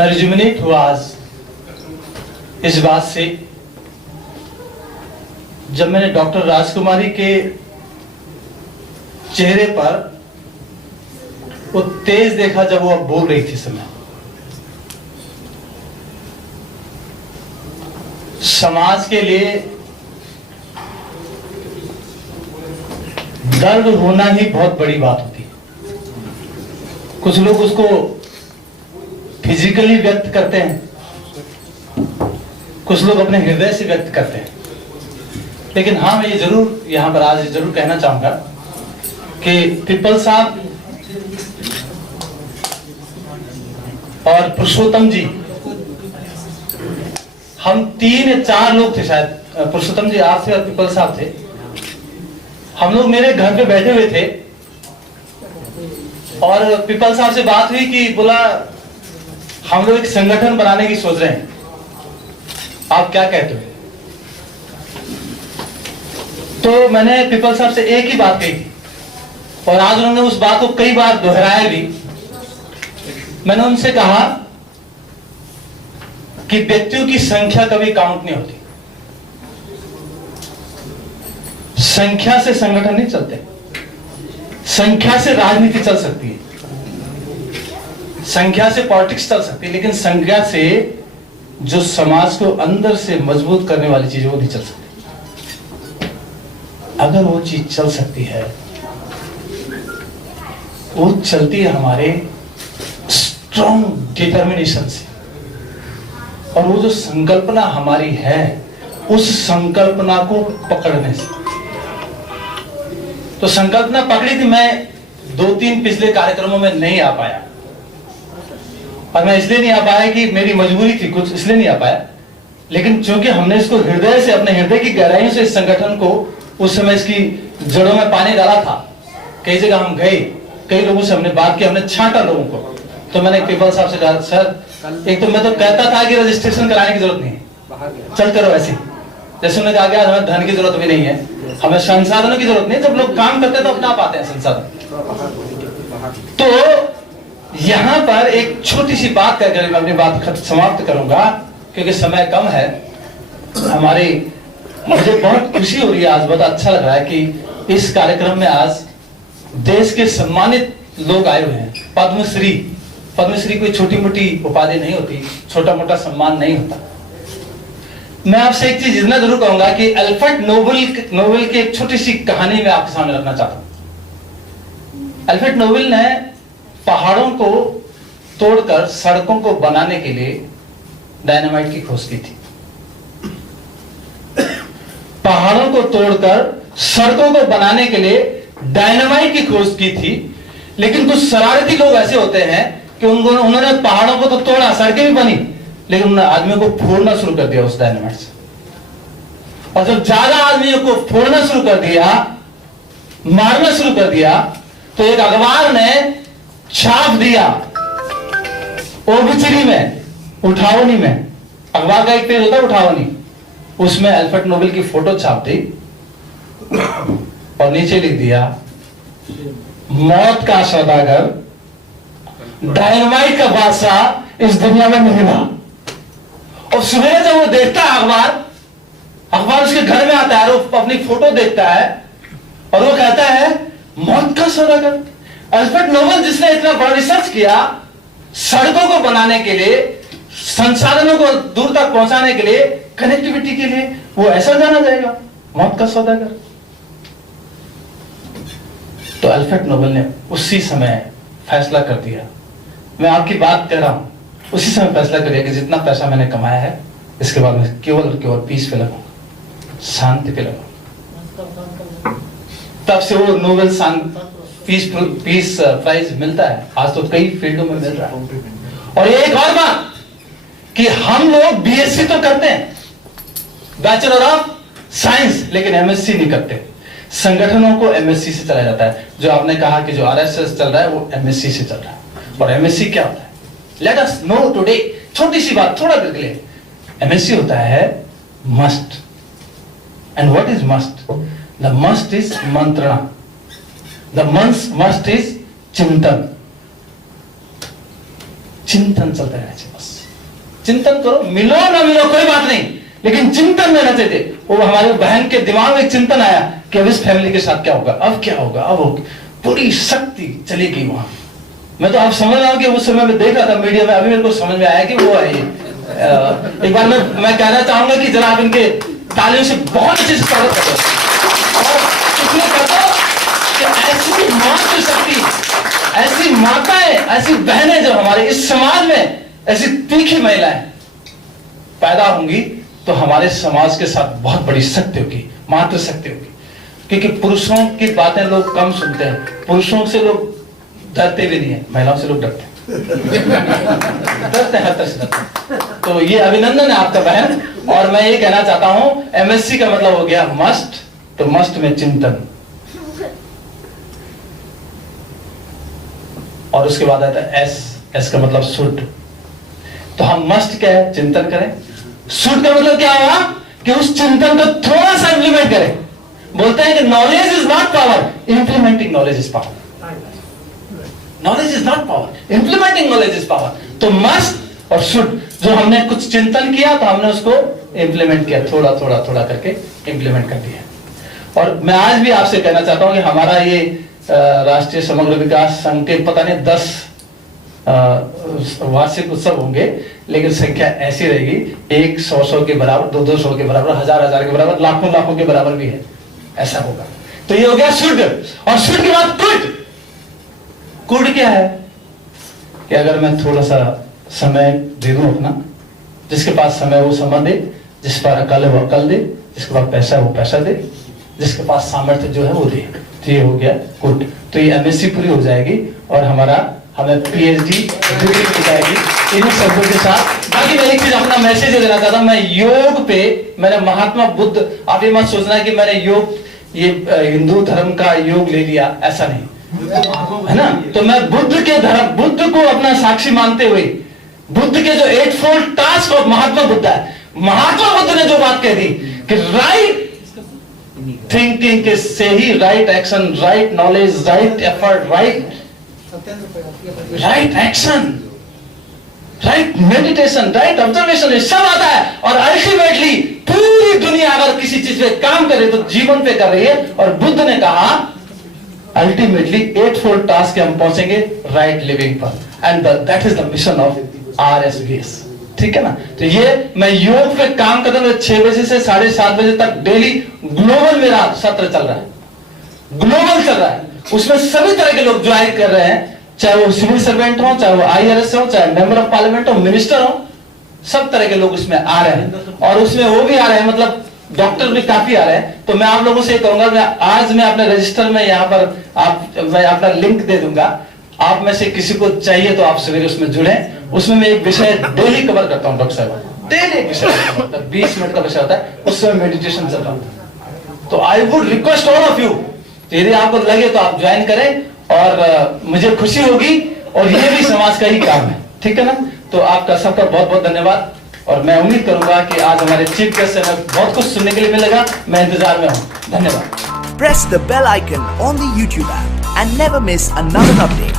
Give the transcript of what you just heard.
मैं रिजुमिनेट हुआ आज इस बात से, जब मैंने डॉक्टर राजकुमारी के चेहरे पर वो तेज देखा जब वो बोल रही थी। समय समाज के लिए दर्द होना ही बहुत बड़ी बात होती है। कुछ लोग उसको फिजिकली व्यक्त करते हैं, कुछ लोग अपने हृदय से व्यक्त करते हैं। लेकिन हाँ, मैं ये जरूर यहां पर आज जरूर कहना चाहूंगा कि पिपल साहब और पुरुषोत्तम जी, हम 3 या 4 लोग थे शायद, पुरुषोत्तम जी आप थे और पिपल साहब थे। हम लोग मेरे घर पे बैठे हुए थे और पिपल साहब से बात हुई कि बोला हम लोग एक संगठन बनाने की सोच रहे हैं, आप क्या कहते हो? तो मैंने पिपल साहब से एक ही बात कही थी और आज उन्होंने उस बात को कई बार दोहराया भी। मैंने उनसे कहा कि व्यक्तियों की संख्या कभी काउंट नहीं होती, संख्या से संगठन नहीं चलते, संख्या से राजनीति चल सकती है, संख्या से पॉलिटिक्स चल सकती है, लेकिन संख्या से जो समाज को अंदर से मजबूत करने वाली चीज वो नहीं चल सकती। अगर वो चीज चल सकती है, वो चलती है हमारे स्ट्रॉन्ग डिटर्मिनेशन से, और वो जो संकल्पना हमारी है उस संकल्पना को पकड़ने से। तो संकल्पना पकड़ी थी, मैं 2-3 पिछले कार्यक्रमों में नहीं आ पाया, और मैं इसलिए नहीं आ पाया कि मेरी मजबूरी थी कुछ, इसलिए नहीं आ पाया। लेकिन चूंकि हमने इसको हृदय से, अपने हृदय की गहराइयों से इस संगठन को उस समय इसकी जड़ों में पानी डाला था। कई जगह हम गए, कई लोगों से हमने बात की, हमने छांटा लोगों को। तो मैंने पिपल साहब से कहा, सर एक तो मैं तो कहता था कि रजिस्ट्रेशन कराने की जरूरत नहीं है, चल करो ऐसे। जैसे उन्होंने कहा कि हमें धन की जरूरत भी नहीं है, हमें संसाधनों की जरूरत नहीं, जब लोग काम करते हैं तो अपने आप आते हैं संसाधन। तो यहां पर एक छोटी सी बात कहकर मैं अपनी बात समाप्त करूंगा क्योंकि समय कम है हमारी। मुझे बहुत खुशी हो रही है, आज बहुत अच्छा लग रहा है कि इस कार्यक्रम में आज देश के सम्मानित लोग आए हुए हैं। पद्मश्री, पद्मश्री कोई छोटी मोटी उपाधि नहीं होती, छोटा मोटा सम्मान नहीं होता। मैं आपसे एक चीज इतना जरूर कहूंगा कि अल्फ्रेड नोबेल की एक छोटी सी कहानी मैं आपके सामने रखना चाहता हूं। अल्फ्रेड नोबेल ने पहाड़ों को तोड़कर सड़कों को बनाने के लिए डायनामाइट की खोज की थी। पहाड़ों को तोड़कर सड़कों को बनाने के लिए डायनामाइट की खोज की थी। लेकिन कुछ शरारती लोग ऐसे होते हैं कि उन्होंने पहाड़ों को तो तोड़ा, सड़कें भी बनी, लेकिन उन्होंने आदमियों को फोड़ना शुरू कर दिया उस डायनामाइट से। और जब ज्यादा आदमियों को फोड़ना शुरू कर दिया, मारना शुरू कर दिया, तो एक अखबार ने छाप दिया ओबिचुरी में, उठावनी में। अखबार का एक पेज होता है उठावनी, उसमें अल्फ्रेड नोबेल की फोटो छाप दी और नीचे लिख दिया, मौत का सौदागर, डायनामाइट का बादशाह इस दुनिया में नहीं रहा। और सुबह जब वो देखता है अखबार उसके घर में आता है, वो अपनी फोटो देखता है और वो कहता है मौत का सौदागर। अल्फ्रेड नोबेल जिसने इतना बड़ा रिसर्च किया सड़कों को बनाने के लिए, संसाधनों को दूर तक पहुंचाने के लिए, कनेक्टिविटी के लिए, वो ऐसा जाना जाएगा मौत का सौदागर। तो अल्फ्रेड नोबेल ने उसी समय फैसला कर दिया, मैं आपकी बात कह रहा हूं, उसी समय फैसला कर दिया कि जितना पैसा मैंने कमाया है इसके बाद मैं केवल पीस पे लगाऊंगा, शांति पे लगाऊंगा। तब से वो नोबेल पीस प्राइज मिलता है। आज तो कई फील्डों में मिल रहा है। और एक और बात कि हम लोग बीएससी तो करते हैं, बैचलर ऑफ साइंस, लेकिन एमएससी नहीं करते। संगठनों को एमएससी से चलाया जाता है। जो आपने कहा कि जो आरएसएस चल रहा है वो एमएससी से चल रहा है। और एमएससी क्या होता है? Let us know today. छोटी सी बात, थोड़ा देर के लिए। एमएससी होता है must. And what is must? The must is मंत्रणा, द मस्ट इज चिंतन। चिंतन चलता रहना चाहिए बस। चिंतन करो, मिलो ना मिलो कोई बात नहीं, लेकिन चिंतन में रहते थे। वो हमारे बहन के दिमाग में एक चिंतन आया कि अब इस फैमिली के साथ क्या होगा, अब क्या होगा, अब होगा। पूरी शक्ति चली गई वहां। मैं तो आप समझ रहा हूं कि उस समय में देख रहा था मीडिया में, अभी मेरे को समझ में आया कि वो है ये। एक बार मैं कहना चाहूंगा कि जरा आप इनके तालियों से बहुत अच्छे से स्वागत करो और इसलिए करते कि ऐसी मातृ शक्ति, ऐसी माताएं, ऐसी बहनें जो हमारे इस समाज में, ऐसी तीखी महिलाएं पैदा होंगी तो हमारे समाज के साथ बहुत बड़ी शक्ति होगी, मातृ शक्ति होगी। क्योंकि पुरुषों की बातें लोग कम सुनते हैं, पुरुषों से लोग डरते भी नहीं है, महिलाओं से लोग डरते हैं। डरते हैं, हर तरह से डरते हैं। तो ये अभिनंदन है आपका बहन। और मैं ये कहना चाहता हूं, एमएससी का मतलब हो गया मस्ट, तो मस्ट में चिंतन, और उसके बाद आता है एस, एस का मतलब शुड। तो हम मस्ट क्या है, चिंतन करें। शुड का मतलब क्या हुआ कि उस चिंतन को थोड़ा सा इंप्लीमेंट करें। बोलते हैं कि knowledge is not power, implementing knowledge is power. Knowledge is not power, implementing knowledge is power. तो मस्ट और शुड, जो हमने कुछ चिंतन किया तो हमने उसको इंप्लीमेंट किया, थोड़ा थोड़ा थोड़ा करके इंप्लीमेंट कर दिया। और मैं आज भी आपसे कहना चाहता हूं कि हमारा ये राष्ट्रीय समग्र विकास संघ के पता नहीं 10 वार्षिक उत्सव होंगे, लेकिन संख्या ऐसी रहेगी 100 के बराबर, 200 के बराबर, 1000 के बराबर, लाखों के बराबर भी है, ऐसा होगा। तो ये हो गया शुड। और शुड के बाद कुड। कुड क्या है कि अगर मैं थोड़ा सा समय दे दूं अपना, जिसके पास समय वो समय दे, जिस पर अकल है वो अकल दे, जिसके पास पैसा है वो पैसा दे, जिसके पास सामर्थ्य जो है वो दे। तो ये हो गया गुड। तो ये एमएससी पूरी हो जाएगी और हमें पीएचडी डिग्री मिल जाएगी इन शब्दों के साथ। बाकी मैं एक चीज अपना मैसेज देना चाहता हूं, मैं योग पे, मैंने महात्मा बुद्ध, आप ये मत सोचना कि मैंने योग, ये हिंदू धर्म का योग ले लिया, ऐसा नहीं है ना। तो मैं बुद्ध के धर्म, बुद्ध को अपना साक्षी मानते हुए, बुद्ध के जो 8फोल्ड टास्क ऑफ महात्मा बुद्ध है, महात्मा बुद्ध ने जो बात कह दी कि राइट थिंकिंग के से ही right action, right knowledge, right effort, right action, right meditation, right observation, ये सब आता है। और अल्टीमेटली पूरी दुनिया अगर किसी चीज पे काम करे तो जीवन पे कर रही है। और बुद्ध ने कहा अल्टीमेटली 8फोल्ड टास्क हम पहुंचेंगे राइट लिविंग पर, and that is the mission of RSVS। ठीक है ना। तो ये मैं योग पे काम करता हूं 6 बजे से 7:30 बजे तक डेली। ग्लोबल मेरा सत्र चल रहा है, ग्लोबल चल रहा है, उसमें सभी तरह के लोग ज्वाइन कर रहे हैं, चाहे वो सिविल सर्वेंट हो, चाहे वो IRS हो, चाहे मेंबर ऑफ पार्लियामेंट हो, मिनिस्टर हो, सब तरह के लोग उसमें आ रहे हैं। और उसमें वो भी आ रहे हैं, मतलब डॉक्टर भी काफी आ रहे हैं। तो मैं आप लोगों से कहूंगा, आज मैं अपने रजिस्टर में यहाँ पर मैं अपना लिंक दे दूंगा, आप में से किसी को चाहिए तो आप सवेरे उसमें जुड़े। उसमें मैं एक विषय डेली कवर करता हूँ डॉक्टर साहब, डेली एक विषय, मतलब 20 मिनट का विषय होता है, उसमें मेडिटेशन चल रहा है। तो I would request all of you, यदि आपको लगे तो आप ज्वाइन करें और मुझे खुशी होगी, और ये भी समाज का ही काम है। ठीक है ना। तो आपका सबका बहुत बहुत धन्यवाद। और मैं उम्मीद करूंगा कि आज हमारे चीफ गेस्ट से हमें बहुत कुछ सुनने के लिए मिलेगा। मैं इंतजार में हूं। धन्यवाद। Press the bell icon on the YouTube app and never miss another update.